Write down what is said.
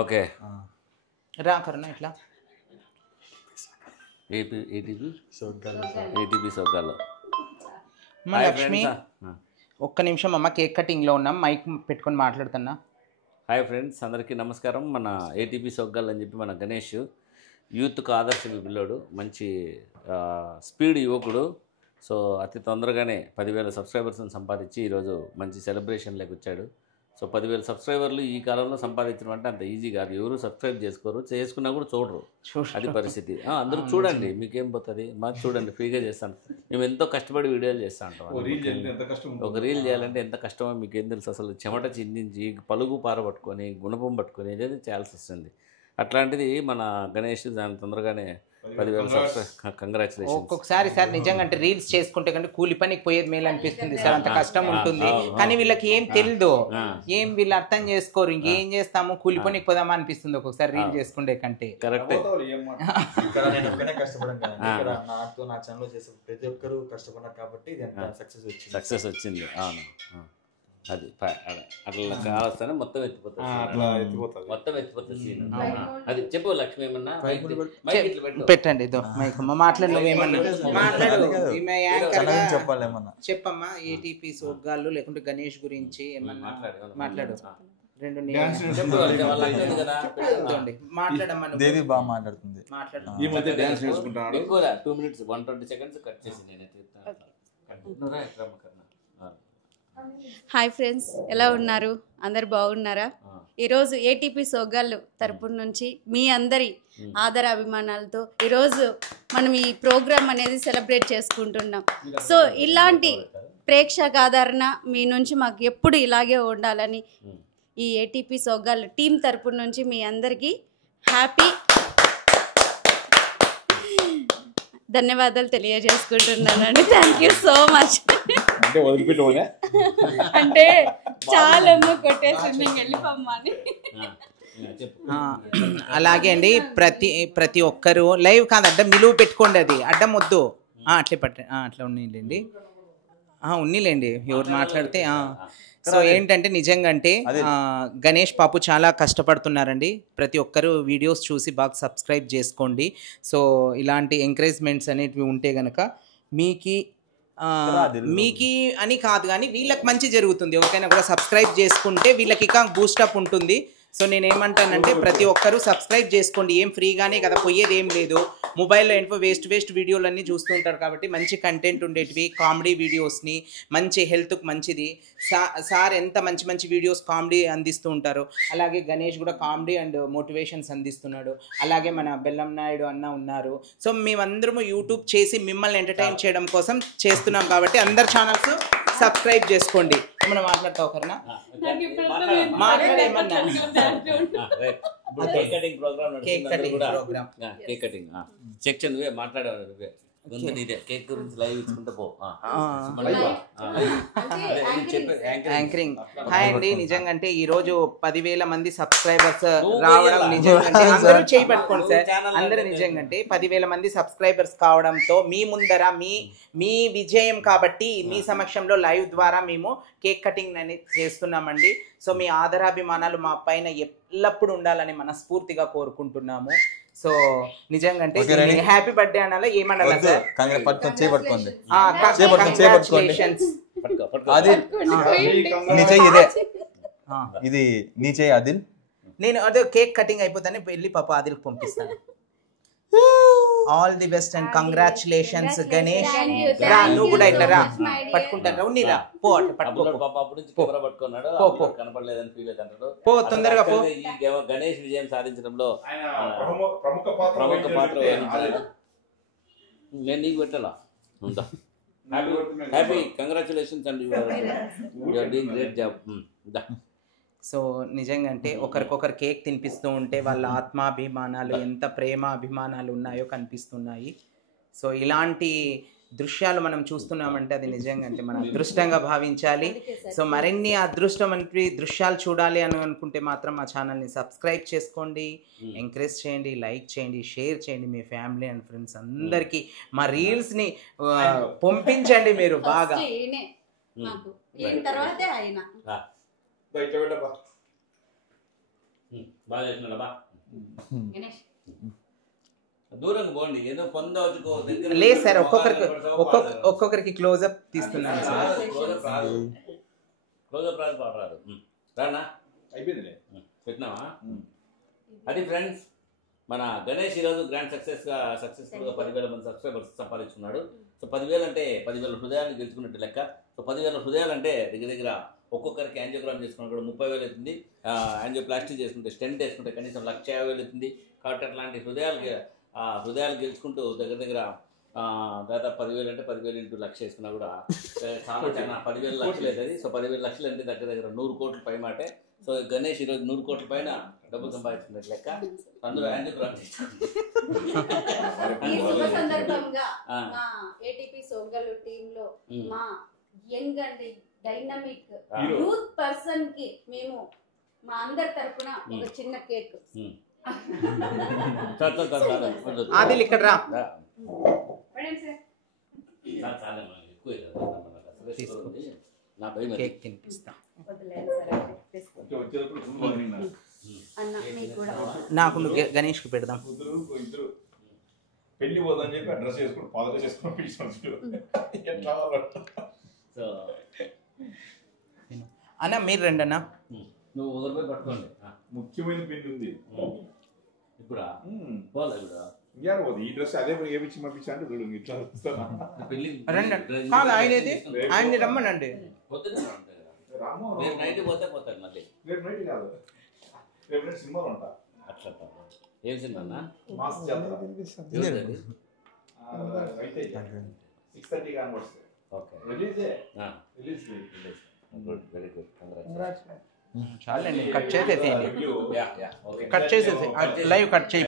Okay రా కరుణ ఇట్లా ATP సోకాలు. మా లక్ష్మి ఒక్క నిమిషం అమ్మ, కేక్ కటింగ్లో ఉన్నాం, మైక్ పెట్టుకొని మాట్లాడుతున్నా. హాయ్ ఫ్రెండ్స్, అందరికీ నమస్కారం. మన ఏటీపీ సోగ్గాల్ అని చెప్పి మన గణేష్ యూత్కు ఆదర్శ పిల్లోడు, మంచి స్పీడ్ యువకుడు. సో అతి తొందరగానే 10,000 సబ్స్క్రైబర్స్ని సంపాదించి ఈరోజు మంచి సెలబ్రేషన్లోకి వచ్చాడు. సో 10,000 సబ్స్క్రైబర్లు ఈ కాలంలో సంపాదించడం అంటే అంత ఈజీ కాదు. ఎవరు సబ్స్క్రైబ్ చేసుకోరు, చేసుకున్నా కూడా చూడరు, అది పరిస్థితి. అందరూ చూడండి, మీకేం పోతుంది, మాకు చూడండి, ఫ్రీగా చేస్తాను. మేము ఎంతో కష్టపడి వీడియోలు చేస్తూ ఉంటాం. ఒక రీల్ చేయాలంటే ఎంత కష్టమో మీకేం తెలుసు. అసలు చెమట చిందించి పలుగు పారబట్టుకొని గుణపం పట్టుకొని ఏదైతే చేయాల్సి వస్తుంది. అట్లాంటిది మన గణేష్ దాని తొందరగానే 10,000 సబ్స్క్రైబ్. కంగ్రాచులేషన్. ఒక్కొక్కసారి సార్ నిజంగా అంటే రీల్స్ చేసుకుంటే కంటే కూలి పనికి పోయేది మేలు అనిపిస్తుంది సార్, అంత కష్టం ఉంటుంది. కానీ వీళ్ళకి ఏం తెలియదు, ఏం వీళ్ళు అర్థం చేసుకోరు. ఇంకేం చేస్తాము, కూలి పనికి పోదామా అనిపిస్తుంది ఒక్కొక్కసారి రీల్ చేసుకుంటే కంటే. కరెక్ట్. సక్సెస్ వచ్చింది. అవును, అది అట్లా కావస్తానే మొత్తం ఎత్తిపోతుంది, మొత్తం ఎత్తిపోతుంది సీన్. అది చెప్పు లక్ష్మి, ఏమన్నా పెట్టండి. ఇదో మైక్ మాట్లాడు, నువ్వేమన్నా చెప్పమ్మా. ఏటీపీ సోగ్గాళ్ళు లేకుంటే గణేష్ గురించి ఏమన్నా మాట్లాడు. రెండు మాట్లాడమ్మా. దేవి బాగా మాట్లాడుతుంది. ఈ మధ్య డాన్స్ నేర్చుకుంటాను. ఇంకో 2 minutes 120 seconds కట్ చేసి నేను. హాయ్ ఫ్రెండ్స్, ఎలా ఉన్నారు? అందరు బాగున్నారా? ఈరోజు ఏటీపీ సోగ్గాళ్ళు తరపున నుంచి మీ అందరి ఆదర అభిమానాలతో ఈరోజు మనం ఈ ప్రోగ్రామ్ అనేది సెలబ్రేట్ చేసుకుంటున్నాం. సో ఇలాంటి ప్రేక్షక ఆదరణ మీ నుంచి మాకు ఎప్పుడు ఇలాగే ఉండాలని ఈ ఏటీపీ సోగ్గాళ్ళు టీం తరపున నుంచి మీ అందరికీ హ్యాపీ ధన్యవాదాలు తెలియజేసుకుంటున్నానండి. Thank you so much. అంటే చాలా కొట్టేసి వెళ్ళిపోమ్మని. అలాగే అండి, ప్రతి ఒక్కరు లైవ్ కాదు, అడ్డం నిలువు పెట్టుకోండి, అది అడ్డం వద్దు. అట్లే అట్లా ఉన్నీలేండి, ఉన్నీలేండి ఎవరు మాట్లాడితే. సో ఏంటంటే నిజంగా అంటే గణేష్ పాపు చాలా కష్టపడుతున్నారండి. ప్రతి ఒక్కరు వీడియోస్ చూసి బాగా సబ్స్క్రైబ్ చేసుకోండి. సో ఇలాంటి ఎంకరేజ్మెంట్స్ అనేటివి ఉంటే కనుక మీకి అని కాదు కానీ వీళ్ళకి మంచి జరుగుతుంది. ఎవరికైనా కూడా సబ్స్క్రైబ్ చేసుకుంటే వీళ్ళకి ఇంకా బూస్టప్ ఉంటుంది. సో నేనేమంటానంటే ప్రతి ఒక్కరూ సబ్స్క్రైబ్ చేసుకోండి. ఏం ఫ్రీగానే కదా, పోయేది ఏం లేదు. మొబైల్లో ఏంటో వేస్ట్ వీడియోలన్నీ చూస్తూ ఉంటారు కాబట్టి మంచి కంటెంట్ ఉండేటివి, కామెడీ వీడియోస్ని, మంచి హెల్త్కి మంచిది. సార్ ఎంత మంచి వీడియోస్ కామెడీ అందిస్తూ ఉంటారు. అలాగే గణేష్ కూడా కామెడీ అండ్ మోటివేషన్స్ అందిస్తున్నాడు. అలాగే మన బెల్లం నాయుడు అన్న ఉన్నారు. సో మేమందరము యూట్యూబ్ చేసి మిమ్మల్ని ఎంటర్టైన్ చేయడం కోసం చేస్తున్నాం కాబట్టి అందరు ఛానల్స్ సబ్స్క్రైబ్ చేసుకోండి. ఏమన్నా మాట్లాడతావు కన్నా? మాట్లాడేమన్నా కేక్ కటింగ్ ప్రోగ్రామ్ సెక్షన్ నువ్వే మాట్లాడేవాడు, నువ్వే కేక్ గురించి లైవ్ ఇచ్చుకుంటూ పో. యాంకరింగ్. హాయ్ అండి, నిజంగా అంటే ఈ రోజు 10,000 మంది సబ్స్క్రైబర్స్ రావడం నిజంగా అందరూ చేయబట్టుకోండి సార్. అందరూ నిజంగా అంటే 10,000 మంది సబ్స్క్రైబర్స్ కావడంతో మీ ముందర మీ విజయం కాబట్టి మీ సమక్షంలో లైవ్ ద్వారా మేము కేక్ కటింగ్ అనేది చేస్తున్నామండి. సో మీ ఆదరాభిమానాలు మా పైన ఎల్లప్పుడూ ఉండాలని మనస్ఫూర్తిగా కోరుకుంటున్నాము. సో నిజంగా అంటే హ్యాపీ బర్త్డే అనాలా ఏమనాలా సార్? ఇది నీచే ఆదిల్. నేను అదే కేక్ కటింగ్ అయిపోతానే వెళ్ళి పాప ఆదిల్కి పంపిస్తాను. All the best and congratulations Ganesh. రా నువ్వు కూడా ఇట్లా రా, పట్టుకుంటాను. ఉన్నీరా పో, పో తొందరగా పో. గణేష్ విజయం సాధించడంలో ప్రముఖ పాత్ర వహించాడు. నేను నీకు పెట్టాలా? Happy congratulations and you are doing great job. So నిజంగా అంటే ఒకరికొకరు కేక్ తినిపిస్తూ ఉంటే వాళ్ళ ఆత్మాభిమానాలు ఎంత ప్రేమ అభిమానాలు ఉన్నాయో కనిపిస్తున్నాయి. సో ఇలాంటి దృశ్యాలు మనం చూస్తున్నామంటే అది నిజంగా అంటే మనం అదృష్టంగా భావించాలి. సో మరిన్ని అదృష్టవంటి దృశ్యాలు చూడాలి అని అనుకుంటే మాత్రం మా ఛానల్ని సబ్స్క్రైబ్ చేసుకోండి, ఎంకరేజ్ చేయండి, లైక్ చేయండి, షేర్ చేయండి. మీ ఫ్యామిలీ అండ్ ఫ్రెండ్స్ అందరికీ మా రీల్స్ని పంపించండి. మీరు బాగా బాగా చేసినాడా బా గణేష్ దూరంగా పోండి ఏదో పొందవచ్చు లేదు సార్, ఒక్కొక్కరికి క్లోజప్ తీస్తున్నాను సార్. క్లోజప్ రాదు పాట రాదు. రానా అయిపోయిందిలే. పెట్టినావా? అది ఫ్రెండ్స్, మన గణేష్ ఈరోజు గ్రాండ్ సక్సెస్ఫుల్గా 10,000 మంది సబ్స్క్రైబర్స్ సంపాదించుకున్నాడు. సో 10,000 అంటే 10,000 హృదయాలను గెలుచుకున్నట్టు లెక్క. సో 10,000 హృదయాలు అంటే దగ్గర ఒక్కొక్కరికి యాంజియోగ్రామ్ చేసుకున్నా కూడా 30,000 అవుతుంది. యాంజియోప్లాస్టిక్ చేసుకుంటే స్టెంట్ వేసుకుంటే కనీసం 150,000 అవుతుంది. కాబట్టి అట్లాంటి హృదయాలు గెలుచుకుంటూ దగ్గర దాదాపు 10,000 అంటే 10,000 ఇంటూ 1,00,000 వేసుకున్నా కూడా చాలా 10,000 లక్షలు అవుతుంది. సో 10,000 లక్షలు అంటే దగ్గర 100 కోట్ల పై మాటే. సో గణేష్ ఈరోజు 100 కోట్ల పైన డబ్బులు సంపాదించుకున్నట్టు లెక్క. అందులో యాంజియోగ్రామ్ ఈ శుభ సందర్భంగా మా ఏటీపీ సోగ్గాలు టీమ్ లో మా young and dynamic youth person కి మేము మా అందరి తరపున ఒక చిన్న కేక్. ఆదిల్ ఇక్కడ రా. నా భయం కేక్ తినిపిస్తా. నాకు గణేష్ కి పెడదాం. పెళ్లి పోదని చెప్పి అడ్రస్ చేసుకుని పాదలు చేసుకుని అన్న మీరు రండి అన్న. నువ్వు ఒకరిపై పట్టుకోండి. ముఖ్యమైన పెళ్లి ఉంది ఇప్పుడా పోలే ఇప్పుడు ఇంకేం పోదు. ఈ డ్రెస్ అదే ఏమిచ్చి పంపించా అంటే చూడు ఇట్లా పెళ్లి రండి. కాదు ఆయనది, ఆయన్ని రమ్మనండి. పొద్దునే ఉంటాయి కదా. రేపు నైట్ పోతారు మళ్ళీ. రేపు నైట్ కాదు, రేపు నైట్ సినిమాలు ఉంటా. అట్లా ఏం సినిమా అన్న? మాస్ జాతర అయితే 6:30 converse. Okay, release very good, congrats. చాలండి, కట్ చేసేసేయండి. ఓకే, కట్ చేసేసి లైవ్ కట్ చేయి.